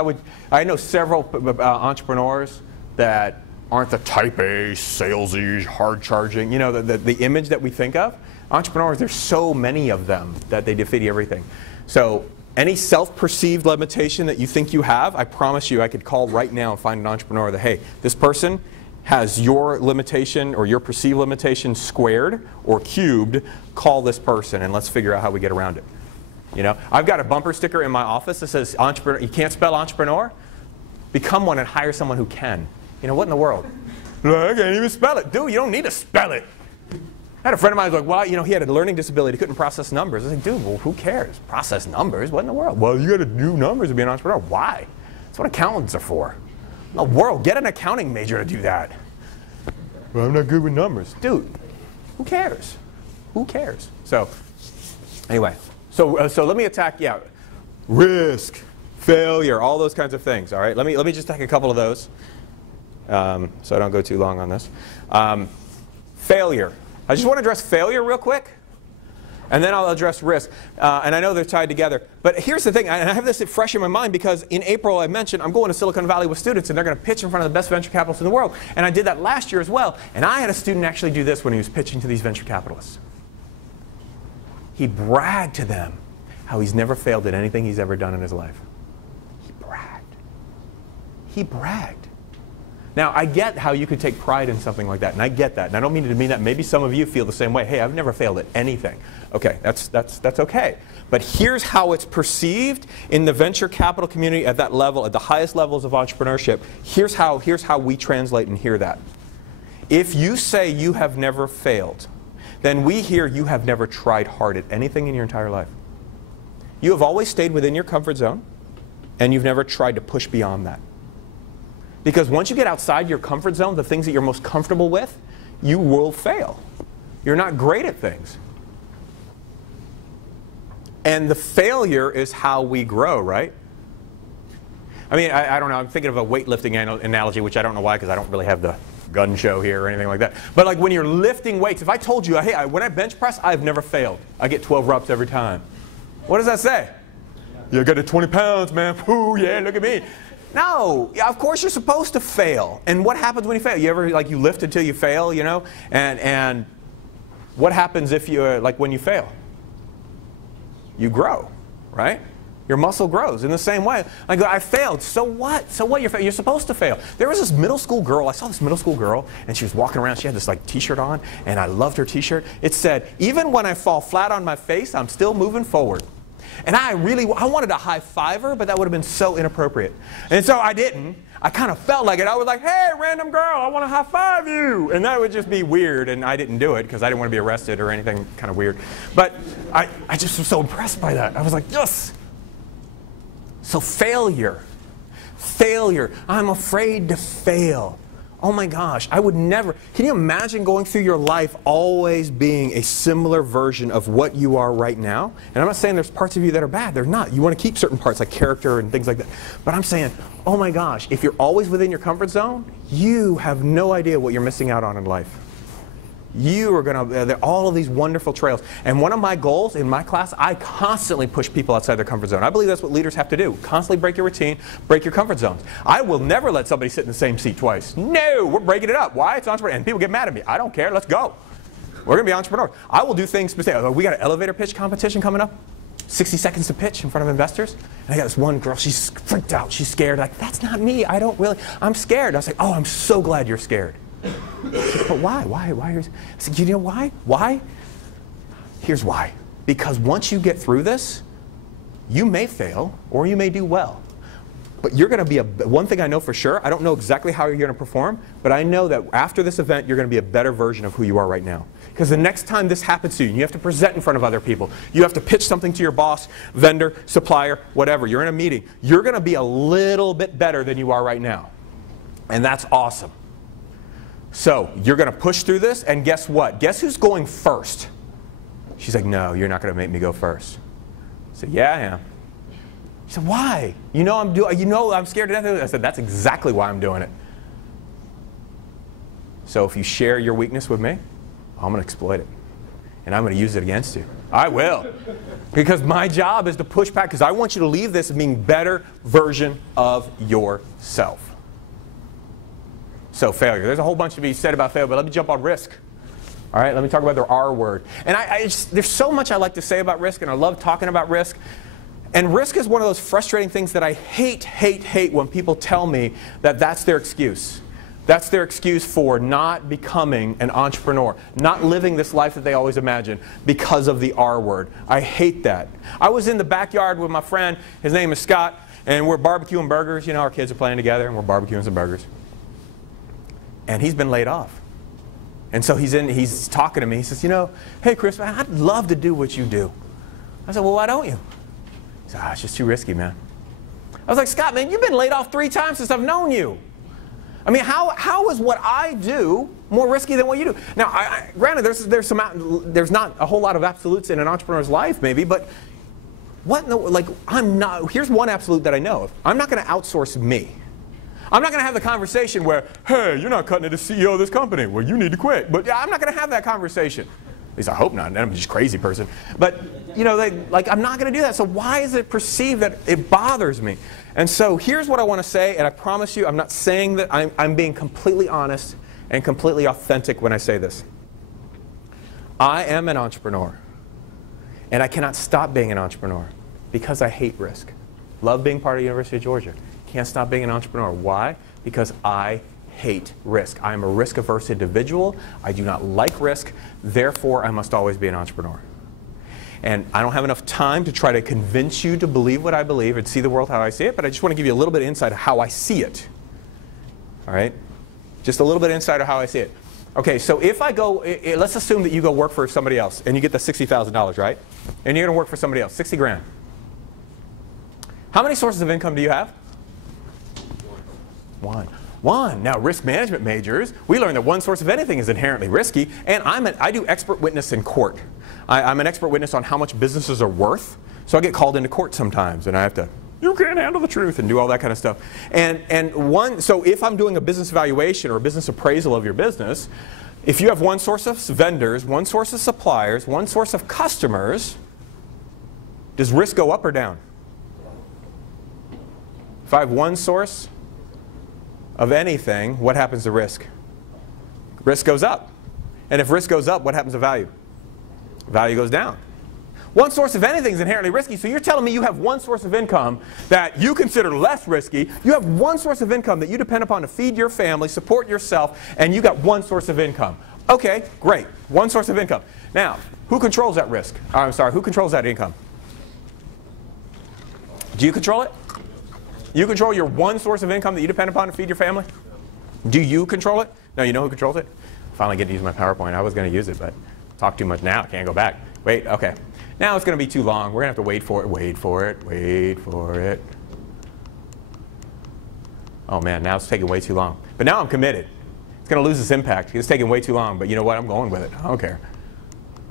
I know several entrepreneurs that aren't the type A, salesy, hard charging, the image that we think of. Entrepreneurs, there's so many of them that they defeat everything. So any self-perceived limitation that you think you have, I promise you I could call right now and find an entrepreneur that, hey, this person has your limitation or your perceived limitation squared or cubed. Call this person and let's figure out how we get around it. I've got a bumper sticker in my office that says, entrepreneur, you can't spell entrepreneur? Become one and hire someone who can. What in the world? I can't even spell it. Dude, you don't need to spell it. I had a friend of mine who was like, well, he had a learning disability. He couldn't process numbers. I was like, dude, well, who cares? Process numbers? What in the world? Well, you got to do numbers to be an entrepreneur. Why? That's what accountants are for. In the world, get an accounting major to do that. Well, I'm not good with numbers. Dude, who cares? Who cares? So, anyway, so let me attack, risk, failure, all those kinds of things, all right? Let me just take a couple of those so I don't go too long on this. Failure. I just want to address failure real quick, and then I'll address risk. And I know they're tied together. But here's the thing, and I have this fresh in my mind because in April I mentioned I'm going to Silicon Valley with students, and they're going to pitch in front of the best venture capitalists in the world. And I did that last year as well. And I had a student actually do this when he was pitching to these venture capitalists. He bragged to them how he's never failed at anything he's ever done in his life. He bragged. He bragged. Now, I get how you could take pride in something like that, and I get that. And I don't mean to mean that. Maybe some of you feel the same way. Hey, I've never failed at anything. Okay, that's okay. But here's how it's perceived in the venture capital community at that level, at the highest levels of entrepreneurship. Here's how we translate and hear that. If you say you have never failed, then we hear you have never tried hard at anything in your entire life. You have always stayed within your comfort zone, and you've never tried to push beyond that. Because once you get outside your comfort zone, the things that you're most comfortable with, you will fail. You're not great at things. And the failure is how we grow, right? I mean, I don't know. I'm thinking of a weightlifting analogy, which I don't know why, because I don't really have the gun show here or anything like that. But like when you're lifting weights, if I told you, hey, when I bench press, I've never failed. I get 12 reps every time. What does that say? You got to 20 pounds, man. Ooh, yeah, look at me. No, of course you're supposed to fail. And what happens when you fail? You ever, like, you lift until you fail, you know? And what happens if you, like, when you fail? You grow, right? Your muscle grows in the same way. I go, I failed. So what? So what? You're supposed to fail. There was this middle school girl. I saw this middle school girl, and she was walking around. She had this like T-shirt on, and I loved her T-shirt. It said, "Even when I fall flat on my face, I'm still moving forward." And I wanted to high-five her, but that would have been so inappropriate. And so I didn't. I kind of felt like it. I was like, "Hey, random girl, I want to high-five you." And that would just be weird, and I didn't do it because I didn't want to be arrested or anything kind of weird. But I just was so impressed by that. I was like, yes. So failure. I'm afraid to fail. Oh my gosh, I would never. Can you imagine going through your life always being a similar version of what you are right now? And I'm not saying there's parts of you that are bad. They're not. You want to keep certain parts like character and things like that. But I'm saying, oh my gosh, if you're always within your comfort zone, you have no idea what you're missing out on in life. You are going to, all of these wonderful trails. And one of my goals in my class, I constantly push people outside their comfort zone. I believe that's what leaders have to do. Constantly break your routine, break your comfort zones. I will never let somebody sit in the same seat twice. No, we're breaking it up. Why? It's entrepreneur. And people get mad at me. I don't care. Let's go. We're going to be entrepreneurs. I will do things specific. We got an elevator pitch competition coming up. 60 seconds to pitch in front of investors. And I got this one girl, she's freaked out. She's scared. Like, that's not me. I'm scared. I was like, oh, I'm so glad you're scared. Said, but why? Why are you? I said, you know why? Why? Here's why. Because once you get through this, you may fail or you may do well. But you're going to be one thing I know for sure, I don't know exactly how you're going to perform, but I know that after this event, you're going to be a better version of who you are right now. Because the next time this happens to you, and you have to present in front of other people, you have to pitch something to your boss, vendor, supplier, whatever, you're in a meeting, you're going to be a little bit better than you are right now. And that's awesome. So you're going to push through this, and guess what? Guess who's going first? She's like, no, you're not going to make me go first. I said, yeah, I am. She said, why? You know I'm scared to death of it. I said, that's exactly why I'm doing it. So if you share your weakness with me, I'm going to exploit it. And I'm going to use it against you. I will. Because my job is to push back, because I want you to leave this being a better version of yourself. So failure. There's a whole bunch to be said about failure, but let me jump on risk. All right, let me talk about the R word. And there's so much I like to say about risk, and I love talking about risk. And risk is one of those frustrating things that I hate when people tell me that that's their excuse. That's their excuse for not becoming an entrepreneur, not living this life that they always imagine because of the R word. I hate that. I was in the backyard with my friend, his name is Scott, and we're barbecuing burgers. You know, our kids are playing together, and we're barbecuing some burgers. And he's been laid off. And so he's talking to me. He says, you know, hey, Chris, man, I'd love to do what you do. I said, well, why don't you? He said, it's just too risky, man. I was like, Scott, man, you've been laid off 3 times since I've known you. I mean, how is what I do more risky than what you do? Now, granted, there's not a whole lot of absolutes in an entrepreneur's life, maybe, but what? No, like, here's one absolute that I know of. I'm not going to outsource me. I'm not going to have the conversation where, hey, you're not cutting it as CEO of this company. Well, you need to quit. But I'm not going to have that conversation. At least I hope not. I'm just a crazy person. But, you know, I'm not going to do that. So why is it perceived that it bothers me? And so here's what I want to say, and I promise you I'm not saying that. I'm being completely honest and completely authentic when I say this. I am an entrepreneur, and I cannot stop being an entrepreneur because I hate risk. Love being part of the University of Georgia. Can't stop being an entrepreneur. Why? Because I hate risk. I am a risk-averse individual. I do not like risk. Therefore, I must always be an entrepreneur. And I don't have enough time to try to convince you to believe what I believe and see the world how I see it, but I just want to give you a little bit of insight of how I see it. All right? Just a little bit of insight of how I see it. Okay, so if I go, let's assume that you go work for somebody else and you get the $60,000, right? And you're going to work for somebody else, 60 grand. How many sources of income do you have? One. Now, risk management majors, we learned that one source of anything is inherently risky, and I do expert witness in court. I'm an expert witness on how much businesses are worth, so I get called into court sometimes, and I have to You can't handle the truth, and do all that kind of stuff. So if I'm doing a business evaluation or a business appraisal of your business, if you have one source of vendors, one source of suppliers, one source of customers, does risk go up or down? If I have one source of anything, what happens to risk? Risk goes up. And if risk goes up, what happens to value? Value goes down. One source of anything is inherently risky, so you're telling me you have one source of income that you consider less risky. You have one source of income that you depend upon to feed your family, support yourself, and you got one source of income. Okay, great. One source of income. Now, who controls that risk? Who controls that income? Do you control it? You control your one source of income that you depend upon to feed your family? Do you control it? No, you know who controls it? Finally get to use my PowerPoint. I was going to use it, but talk too much now. I can't go back. Wait, okay. Now it's going to be too long. We're going to have to wait for it, wait for it, wait for it. Oh man, now it's taking way too long. But now I'm committed. It's going to lose its impact. It's taking way too long, but you know what? I'm going with it. I don't care.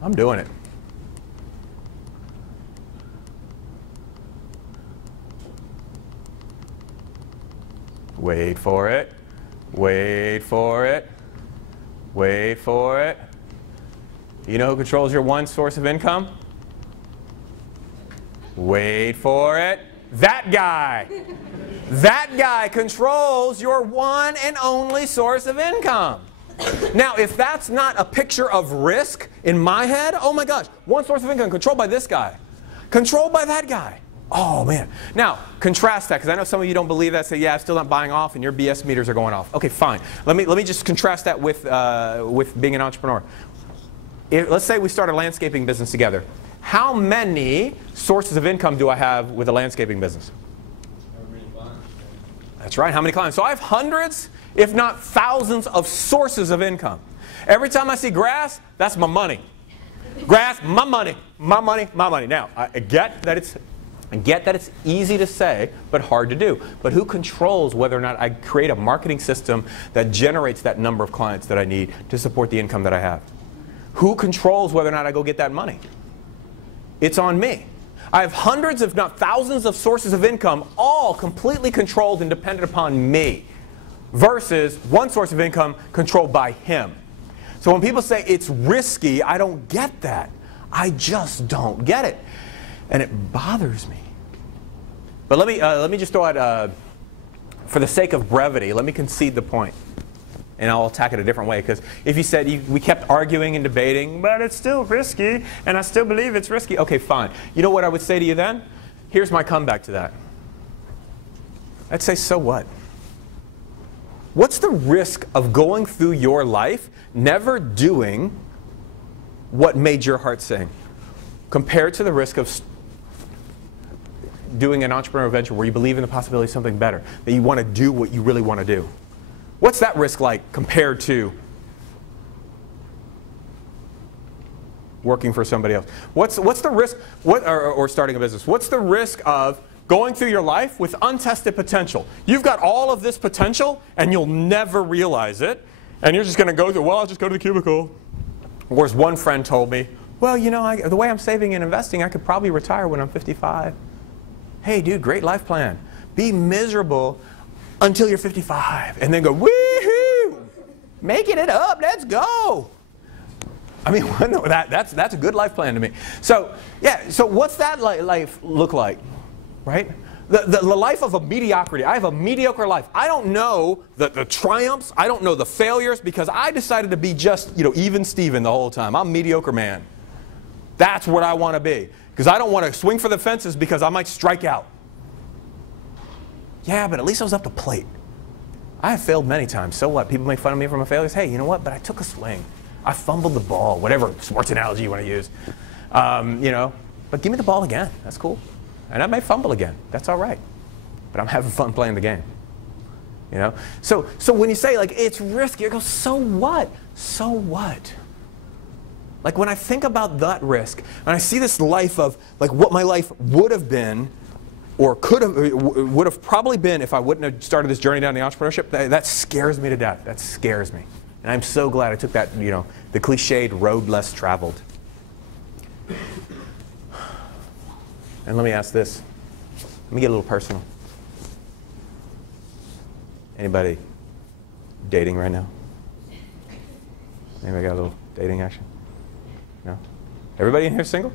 I'm doing it. Wait for it, wait for it, wait for it. You know who controls your one source of income? Wait for it. That guy. That guy controls your one and only source of income. Now, if that's not a picture of risk in my head, oh my gosh, one source of income controlled by this guy, controlled by that guy. Oh man. Now, contrast that, because I know some of you don't believe that. Say, yeah, I'm still not buying off, and your BS meters are going off. Okay, fine. Let me just contrast that with being an entrepreneur. Let's say we start a landscaping business together. How many sources of income do I have with a landscaping business? That's right. How many clients? So I have hundreds, if not thousands, of sources of income. Every time I see grass, that's my money. Grass, my money, my money, my money. Now, I get that it's easy to say, but hard to do. But who controls whether or not I create a marketing system that generates that number of clients that I need to support the income that I have? Who controls whether or not I go get that money? It's on me. I have hundreds, if not thousands, of sources of income, all completely controlled and dependent upon me, versus one source of income controlled by him. So when people say it's risky, I don't get that. I just don't get it. And it bothers me. But let me just throw out, for the sake of brevity, let me concede the point. And I'll attack it a different way. Because if you said we kept arguing and debating, but it's still risky, and I still believe it's risky. Okay, fine. You know what I would say to you then? Here's my comeback to that. I'd say, so what? What's the risk of going through your life never doing what made your heart sing, compared to the risk of doing an entrepreneurial venture where you believe in the possibility of something better, that you want to do what you really want to do? What's that risk like compared to working for somebody else? What's the risk, or starting a business? What's the risk of going through your life with untested potential? You've got all of this potential, and you'll never realize it, and you're just going to go through, well, I'll just go to the cubicle. Or as one friend told me, well, you know, the way I'm saving and investing, I could probably retire when I'm 55. Hey, dude, great life plan. Be miserable until you're 55, and then go, woohoo, making it up, let's go. I mean, that's a good life plan to me. So, yeah, so what's that life look like, right? The life of a mediocrity. I have a mediocre life. I don't know the triumphs. I don't know the failures, because I decided to be just, even Steven the whole time. I'm a mediocre man. That's what I want to be, because I don't want to swing for the fences because I might strike out. Yeah, but at least I was up to plate. I have failed many times. So what? People make fun of me for my failures. Hey, you know what? But I took a swing. I fumbled the ball, whatever sports analogy you want to use. But give me the ball again. That's cool. And I may fumble again. That's all right. But I'm having fun playing the game. So when you say it's risky, I go, so what? So what? Like when I think about that risk, and I see this life of what my life would have been, or would have probably been if I wouldn't have started this journey down the entrepreneurship, that scares me to death. That scares me. And I'm so glad I took that, the cliched road less traveled. And let me ask this. Let me get a little personal. Anybody dating right now? Anybody got a little dating action? No? Everybody in here single?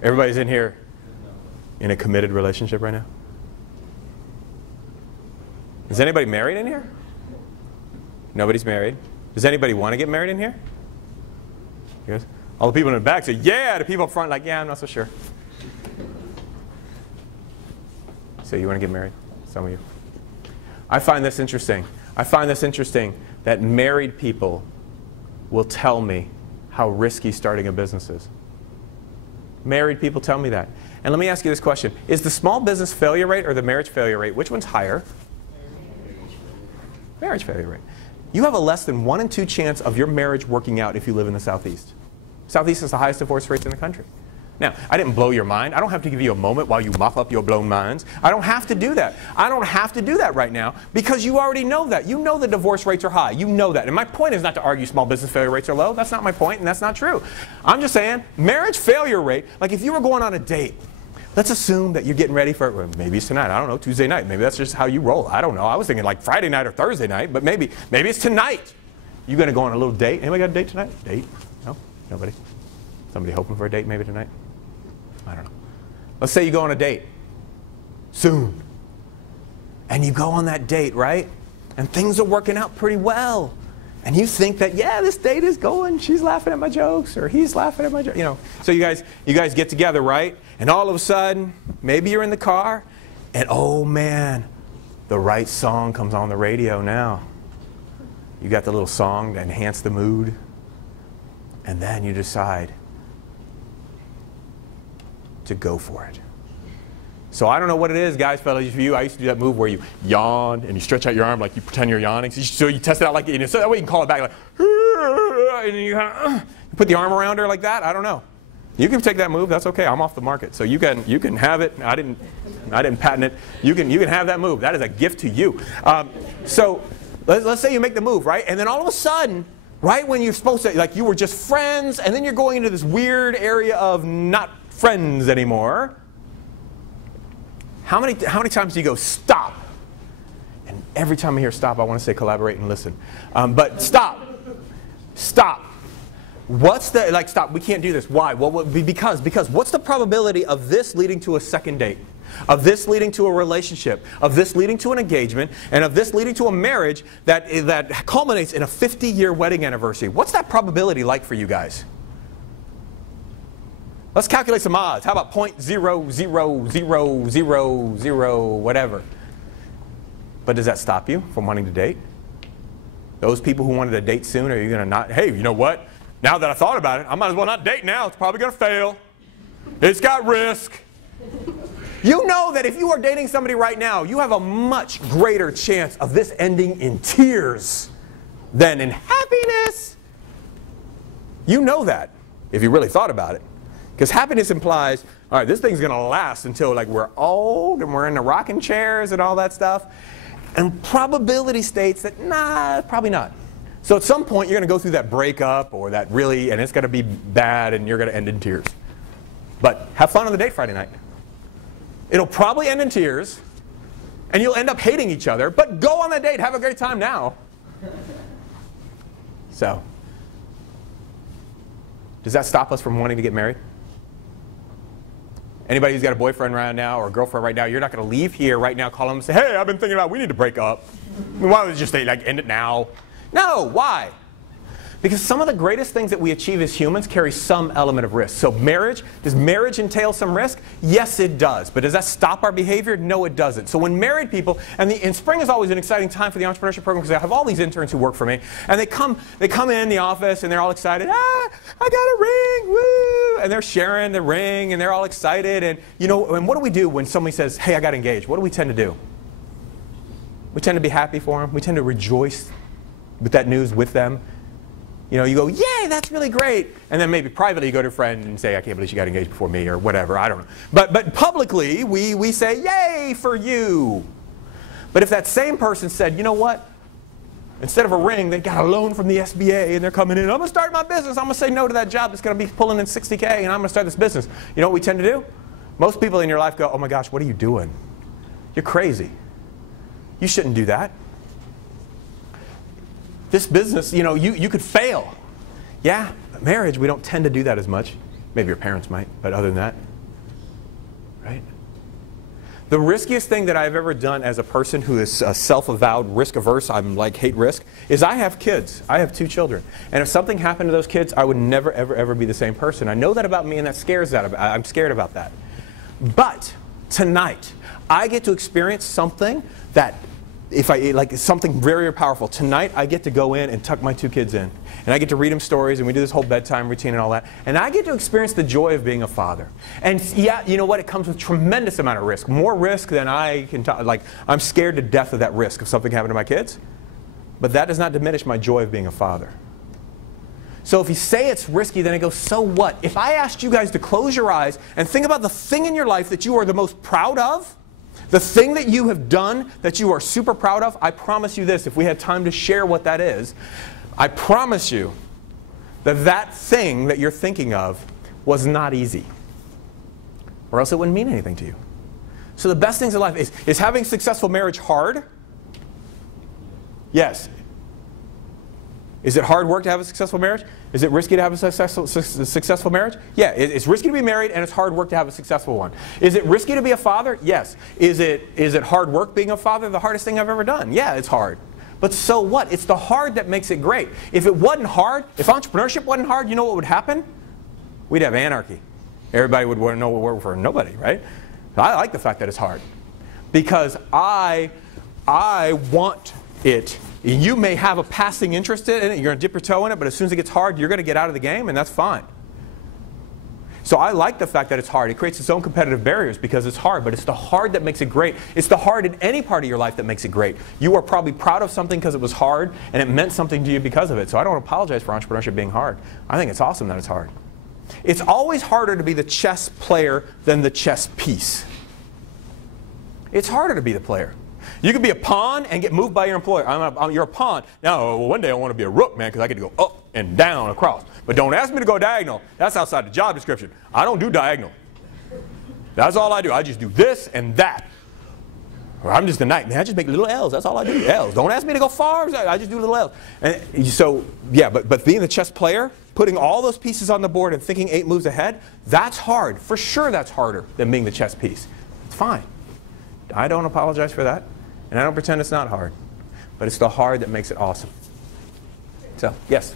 Everybody's in here in a committed relationship right now? Is anybody married in here? Nobody's married. Does anybody want to get married in here? Yes? All the people in the back say, yeah. The people up front like, yeah, I'm not so sure. So you want to get married? Some of you. I find this interesting. I find this interesting that married people will tell me how risky starting a business is. Married people tell me that. And let me ask you this question. Is the small business failure rate or the marriage failure rate, which one's higher? Marriage failure rate. You have a less than 1 in 2 chance of your marriage working out if you live in the Southeast. Southeast is the highest divorce rates in the country. Now, I didn't blow your mind. I don't have to give you a moment while you mop up your blown minds. I don't have to do that. I don't have to do that right now because you already know that. You know the divorce rates are high. You know that. And my point is not to argue small business failure rates are low. That's not my point, and that's not true. I'm just saying marriage failure rate, like if you were going on a date, let's assume that you're getting ready for, well, maybe it's tonight. I don't know, Tuesday night. Maybe that's just how you roll. I don't know. I was thinking like Friday night or Thursday night, but maybe it's tonight. You're going to go on a little date. Anybody got a date tonight? Date? No? Nobody? Somebody hoping for a date maybe tonight? I don't know. Let's say you go on a date soon. And you go on that date, right? And things are working out pretty well. And you think that, yeah, this date is going. She's laughing at my jokes, or he's laughing at my jokes. You know. So you guys get together, right? And all of a sudden, maybe you're in the car, and oh man, the right song comes on the radio now. You got the little song to enhance the mood. And then you decide to go for it. So I don't know what it is, guys, fellas, for you. I used to do that move where you yawn and you stretch out your arm like you pretend you're yawning. So you test it out like, so that way you can call it back like, and you kind of put the arm around her like that. I don't know. You can take that move. That's okay. I'm off the market. So you can have it. I didn't patent it. You can have that move. That is a gift to you. So let's say you make the move, right? And then all of a sudden, right when you're supposed to, like you were just friends, and then you're going into this weird area of not friends anymore. How many times do you go, stop? And every time I hear stop, I want to say collaborate and listen. But stop. Stop. What's the, like, stop, we can't do this. Why? Well, because what's the probability of this leading to a second date? Of this leading to a relationship? Of this leading to an engagement? And of this leading to a marriage that culminates in a 50-year wedding anniversary? What's that probability like for you guys? Let's calculate some odds. How about 0.00000 whatever? But does that stop you from wanting to date? Those people who wanted to date soon, are you going to not? Hey, you know what? Now that I thought about it, I might as well not date now. It's probably going to fail. It's got risk. You know that if you are dating somebody right now, you have a much greater chance of this ending in tears than in happiness. You know that if you really thought about it. Because happiness implies, all right, this thing's going to last until like we're old and we're in the rocking chairs and all that stuff. And probability states that, nah, probably not. So at some point you're going to go through that breakup or that really, and it's going to be bad and you're going to end in tears. But have fun on the date Friday night. It'll probably end in tears and you'll end up hating each other, but go on the date, have a great time now. So, does that stop us from wanting to get married? Anybody who's got a boyfriend right now or a girlfriend right now, you're not going to leave here right now, call them and say, hey, I've been thinking about we need to break up. I mean, why don't we just say, like, end it now? No, why? Because some of the greatest things that we achieve as humans carry some element of risk. So marriage, does marriage entail some risk? Yes, it does. But does that stop our behavior? No, it doesn't. So when married people, and spring is always an exciting time for the entrepreneurship program because I have all these interns who work for me, and they come in the office and they're all excited. I got a ring, woo! And they're sharing the ring and they're all excited. And you know, and what do we do when somebody says, hey, I got engaged? What do we tend to do? We tend to be happy for them. We tend to rejoice with that news with them. You know, you go, yay, that's really great. And then maybe privately you go to a friend and say, I can't believe she got engaged before me or whatever. I don't know. But publicly, we say, yay for you. But if that same person said, you know what? Instead of a ring, they got a loan from the SBA and they're coming in, I'm going to start my business. I'm going to say no to that job that's going to be pulling in $60K and I'm going to start this business. You know what we tend to do? Most people in your life go, oh my gosh, what are you doing? You're crazy. You shouldn't do that. This business, you know, you could fail. Yeah, but marriage, we don't tend to do that as much. Maybe your parents might, but other than that, right? The riskiest thing that I've ever done as a person who is self-avowed risk-averse, I'm like hate risk, is I have kids. I have 2 children. And if something happened to those kids, I would never, ever, ever be the same person. I know that about me, and I'm scared about that. But tonight, I get to experience something that, something very, very powerful. Tonight, I get to go in and tuck my 2 kids in. And I get to read them stories, and we do this whole bedtime routine and all that. And I get to experience the joy of being a father. And yeah, you know what? It comes with tremendous amount of risk. More risk than I can I'm scared to death of that risk if something happened to my kids. But that does not diminish my joy of being a father. So if you say it's risky, then I go, so what? If I asked you guys to close your eyes and think about the thing in your life that you are the most proud of, the thing that you have done that you are super proud of, I promise you this, if we had time to share what that is, I promise you that that thing that you're thinking of was not easy. Or else it wouldn't mean anything to you. So the best things in life is having successful marriage hard? Yes. Is it hard work to have a successful marriage? Is it risky to have a successful marriage? Yeah, it's risky to be married, and it's hard work to have a successful one. Is it risky to be a father? Yes. Is it hard work being a father? The hardest thing I've ever done? Yeah, it's hard. But so what? It's the hard that makes it great. If it wasn't hard, if entrepreneurship wasn't hard, you know what would happen? We'd have anarchy. Everybody would want to know what we're for nobody, right? I like the fact that it's hard. Because I want it. You may have a passing interest in it, you're going to dip your toe in it, but as soon as it gets hard, you're going to get out of the game, and that's fine. So I like the fact that it's hard. It creates its own competitive barriers because it's hard, but it's the hard that makes it great. It's the hard in any part of your life that makes it great. You are probably proud of something because it was hard, and it meant something to you because of it. So I don't apologize for entrepreneurship being hard. I think it's awesome that it's hard. It's always harder to be the chess player than the chess piece. It's harder to be the player. You could be a pawn and get moved by your employer. You're a pawn. Now, one day I want to be a rook, man, because I get to go up and down across. But don't ask me to go diagonal. That's outside the job description. I don't do diagonal. That's all I do. I just do this and that. Or I'm just a knight, man. I just make little L's. That's all I do. L's. Don't ask me to go far. I just do little L's. And so, yeah, but being the chess player, putting all those pieces on the board and thinking 8 moves ahead, that's hard. For sure that's harder than being the chess piece. It's fine. I don't apologize for that. And I don't pretend it's not hard. But it's the hard that makes it awesome. So, yes?